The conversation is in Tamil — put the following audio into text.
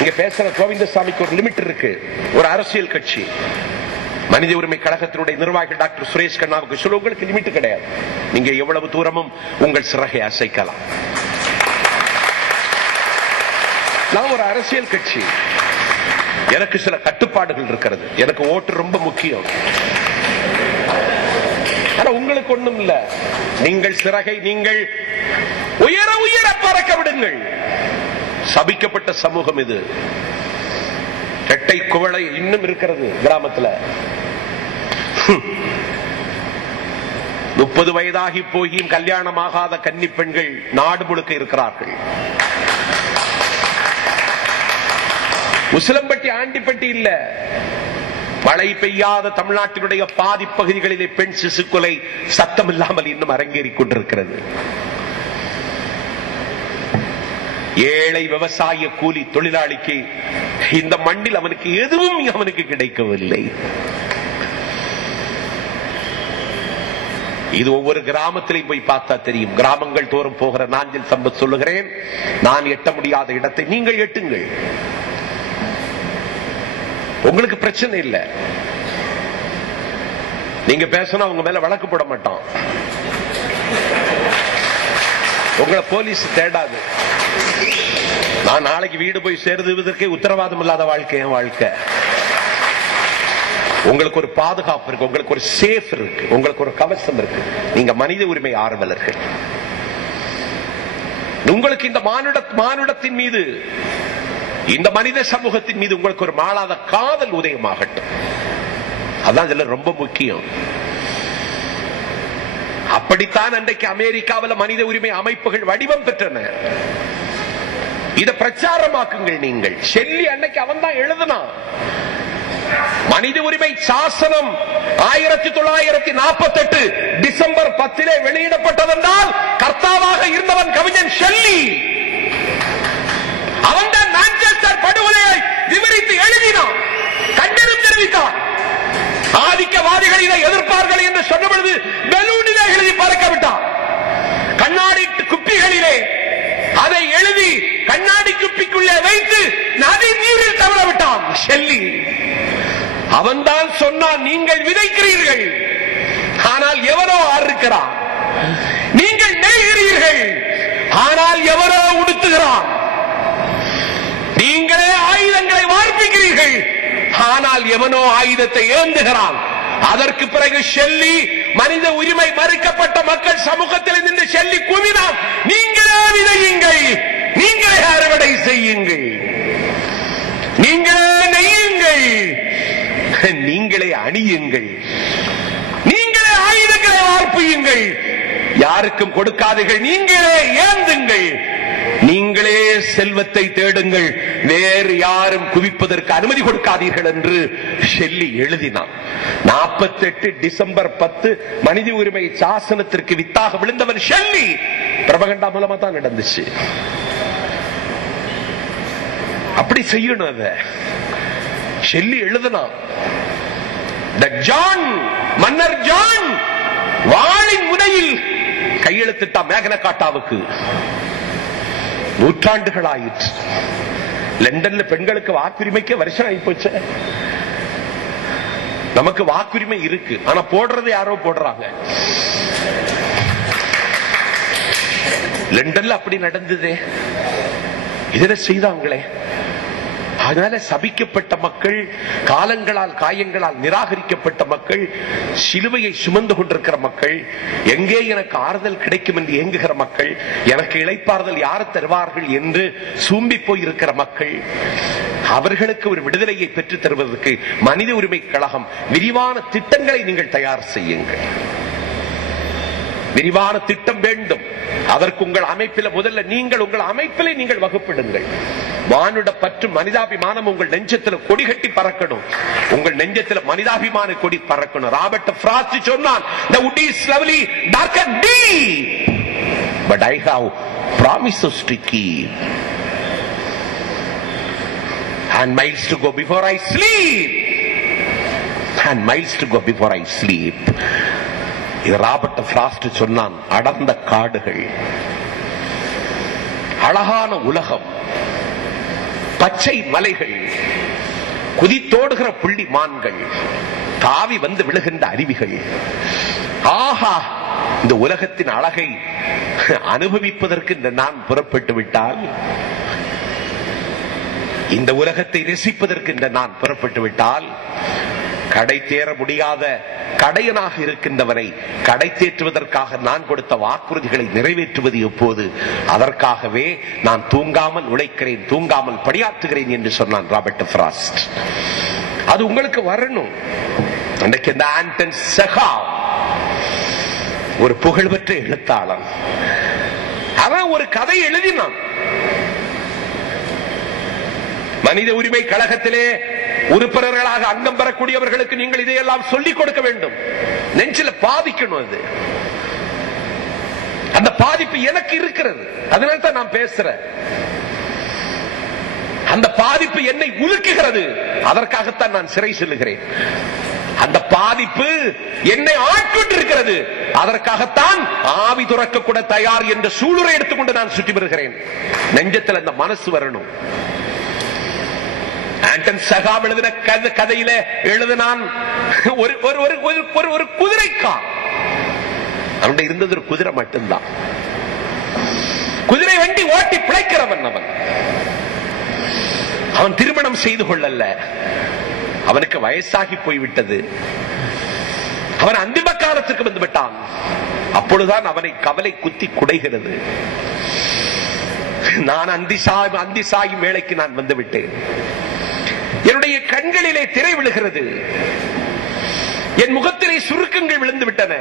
இங்க பேசுற கோவிந்தசாமிக்கு ஒரு லிமிட் இருக்கு. ஒரு அரசியல் கட்சி மனித உரிமை கழகத்தினுடைய நிர்வாகி டாக்டர் சுரேஷ் கண்ணாவுக்கு சொல்ல உங்களுக்கு லிமிட் கிடையாது. நீங்க எவ்வளவு தூரமும் உங்கள் சிறகை அசைக்கலாம். நான் ஒரு அரசியல் கட்சி, எனக்கு சில கட்டுப்பாடுகள் இருக்கிறது. எனக்கு ஓட்டு ரொம்ப முக்கியம். ஆனா உங்களுக்கு ஒண்ணும் இல்ல. நீங்கள் சிறகை நீங்கள் உயர உயர பறக்க விடுங்கள். சபிக்கப்பட்ட சமூகம் இது. இரட்டை குவளை இன்னும் இருக்கிறது கிராமத்தில். 30 வயதாகி போயும் கல்யாணமாகாத கன்னி பெண்கள் நாடு முழுக்க இருக்கிறார்கள். உசிலம்பட்டி ஆண்டிப்பட்டி இல்ல, மழை பெய்யாத தமிழ்நாட்டினுடைய பாதி பகுதிகளிலே பெண் சிசு கொலை சத்தம் இல்லாமல் இன்னும் அரங்கேறிக் கொண்டிருக்கிறது. ஏழை விவசாய கூலி தொழிலாளிக்கு இந்த மண்ணில் அவனுக்கு எதுவும் அவனுக்கு கிடைக்கவில்லை. இது ஒவ்வொரு கிராமத்திலையும் போய் பார்த்தா தெரியும். கிராமங்கள் தோறும் போகிற நாஞ்சில் சம்பத் சொல்லுகிறேன், நான் எட்ட முடியாத இடத்தை நீங்கள் எட்டுங்கள். உங்களுக்கு பிரச்சனை இல்லை. நீங்க பேசினா உங்க மேல வழக்கு போட மாட்டான். உங்களை போலீஸ் தேடாது. நான் நாளைக்கு வீடு போய் சேர்ந்துவதற்கே உத்தரவாதம் இல்லாத வாழ்க்கை என் வாழ்க்கை. உங்களுக்கு ஒரு பாதுகாப்பு இருக்கு, உங்களுக்கு ஒரு சேஃப் இருக்கு, உங்களுக்கு ஒரு கவசம் இருக்கு. நீங்க மனித உரிமை ஆர்வலர்கள். உங்களுக்கு இந்த மானுடத்தின் மீது, இந்த மனித சமூகத்தின் மீது உங்களுக்கு ஒரு மாளாத காதல் உதயமாகட்டும். அதான் இதுல ரொம்ப முக்கியம். அப்படித்தான் அன்றைக்கு அமெரிக்காவில் மனித உரிமை அமைப்புகள் வடிவம் பெற்றன. இதை பிரச்சாரமாக்குங்கள். நீங்கள் ஷெல்லி அன்னைக்கு அவன் தான் எழுதினான். மனித உரிமை சாசனம் 1948 டிசம்பர் 10 வெளியிடப்பட்டதென்றால் கர்த்தாவாக இருந்தவன் கவிஞன் ஷெல்லி. அவன் தான் மான்செஸ்டர் படுகொலையை விவரித்து எழுதினான், கண்டனம் தெரிவித்தான். ஆதிக்கவாதிகள் இதை எதிர்ப்பார்கள் என்று சொன்ன பொழுது பெலூனிலே எழுதி பறக்க விட்டான். கண்ணாடி குப்பிகளிலே அதை எழுதி கண்ணாடி குப்பிக்குள்ளே வைத்து நதி நீரில் தவற விட்டான் ஷெல்லி. அவன்தான் சொன்னான், நீங்கள் விதைக்கிறீர்கள், ஆனால் எவரோ அறுக்கிறான். நீங்கள் நெய்கிறீர்கள், ஆனால் எவரோ உடுத்துகிறான். நீங்களே ஆயுதங்களை வார்ப்பிக்கிறீர்கள், ஆனால் எவனோ ஆயுதத்தை ஏந்துகிறான். அதற்கு பிறகு ஷெல்லி மனித உரிமை மறுக்கப்பட்ட மக்கள் சமூகத்தில் நின்று ஷெல்லி குவினான். நீங்களே விதையுங்கள், நீங்களே அறுவடை செய்யுங்கள், நீங்களே நெய்யுங்கள், நீங்களே அணியுங்கள், நீங்களே ஆயுதங்களை வார்ப்பியுங்கள், யாருக்கும் கொடுக்காதீர்கள், நீங்களே ஏந்துங்கள், நீங்களே செல்வத்தை தேடுங்கள், வேறு யாரும் குவிப்பதற்கு அனுமதி கொடுக்காதீர்கள் என்று ஷெல்லி எழுதினான். 48 டிசம்பர் 10 மனித உரிமை சாசனத்திற்கு வித்தாக விழுந்தவன் ஷெல்லி. பிரபகண்டா மூலமா தான் நடந்துச்சு. அப்படி செய்யணும். அத ஷெல்லி எழுதினான். ஜான், மன்னர் ஜான் வாளின் முனையில் கையெழுத்திட்டா மேகன காட்டாவுக்கு. நூற்றாண்டுகள் ஆயிற்று. லண்டன்ல பெண்களுக்கு வாக்குரிமைக்கு வருஷம் ஆயிப்போச்சு. நமக்கு வாக்குரிமை இருக்கு, ஆனா போடுறது யாரோ போடுறாங்க. லண்டன்ல அப்படி நடந்ததே, இதனை செய்தாங்களே. அதனால சபிக்கப்பட்ட மக்கள், காலங்களால் காயங்களால் நிராகரிக்கப்பட்ட மக்கள், சிலுவையை சுமந்து கொண்டிருக்கிற மக்கள், எங்கே எனக்கு ஆறுதல் கிடைக்கும் என்று ஏங்குகிற மக்கள், எனக்கு இளைப்பாறுதல் யார் தருவார்கள் என்று சூம்பி போயிருக்கிற மக்கள், அவர்களுக்கு ஒரு விடுதலையை பெற்றுத் தருவதற்கு மனித உரிமை கழகம் விரிவான திட்டங்களை நீங்கள் தயார் செய்யுங்கள். விரிவான திட்டம் வேண்டும். அதற்கு உங்கள் அமைப்பில் முதல்ல நீங்கள் உங்கள் அமைப்பிலே நீங்கள் வகுப்பிடுங்கள். மானுட பற்று மனிதாபிமானம் உங்கள் நெஞ்சத்தில் கொடி கட்டி பறக்கணும். உங்கள் நெஞ்சத்தில் மனிதாபிமான கொடி பறக்கணும். ராபர்ட் ஃப்ராஸ்ட் சொன்னான், the wood is lovely dark and deep, but I have promises to keep and miles to go before I sleep, and miles to go before I sleep. Robert frost சொன்னான். அடர்ந்த காடுகள், அழகான உலகம், பச்சை மலைகள், குதித்தோடுகிற புள்ளி மான்கள், தாவி வந்து விழுகின்ற அருவிகள். ஆஹா, இந்த உலகத்தின் அழகை அனுபவிப்பதற்கு நான் புறப்பட்டு விட்டால், இந்த உலகத்தை ரசிப்பதற்கு நான் புறப்பட்டு விட்டால், கடை தேர முடியாத கடையனாக இருக்கின்றவனை கடை தேற்றுவதற்காக நான் கொடுத்த வாக்குறுதிகளை நிறைவேற்றுவது எப்போது? அதற்காகவே நான் தூங்காமல் உழைக்கிறேன், தூங்காமல் பணியாற்றுகிறேன் என்று சொன்னான் ராபர்ட் ஃப்ராஸ்ட். அது உங்களுக்கு வரணும். அன்றைக்கு இந்த ஆண்டன் செகாவ் ஒரு புகழ்பெற்ற எழுத்தாளன், அவன் ஒரு கதை எழுதினான். மனித உரிமை கழகத்திலே உறுப்பினர்களாக அங்கம் பெறக்கூடியவர்களுக்கு நீங்கள் இதையெல்லாம் சொல்லிக் கொடுக்க வேண்டும். நெஞ்சில பாதிக்கணும். அது அந்த பாதிப்பு எனக்கு இருக்கிறது, அதனால தான் நான் பேசுறேன். அந்த பாதிப்பு என்னை உலுக்குகிறது, அதற்காகத்தான் நான் சிறை செல்லுகிறேன். அந்த பாதிப்பு என்னை ஆட்கொண்டிருக்கிறது, அதற்காகத்தான் ஆவி துறக்க கூட தயார் என்ற சூளுரை எடுத்துக்கொண்டு நான் சுற்றி வருகிறேன். நெஞ்சத்தில் அந்த மனசு வரணும். ஆண்டன் செகாவ் எழுதின கதையில எழுதினான் ஒரு குதிரைக்கான். அவனுடைய இருந்தது ஒரு குதிரை மட்டும்தான். குதிரை வண்டி ஓட்டி பிழைக்கிறவன் அவன். அவன் திருமணம் செய்து கொள்ளல, அவனுக்கு வயசாகி போய்விட்டது. அவன் அந்திம காலத்துக்கு வந்து விட்டான். அப்பொழுதுதான் அவனை கவலை குத்தி குடைகிறது. நான் அந்தி சாயும் வேளைக்கு நான் வந்து விட்டேன். என்னுடைய கண்களிலே திரை விழுகிறது, என் முகத்திலே சுருக்கங்கள் விழுந்து விட்டன.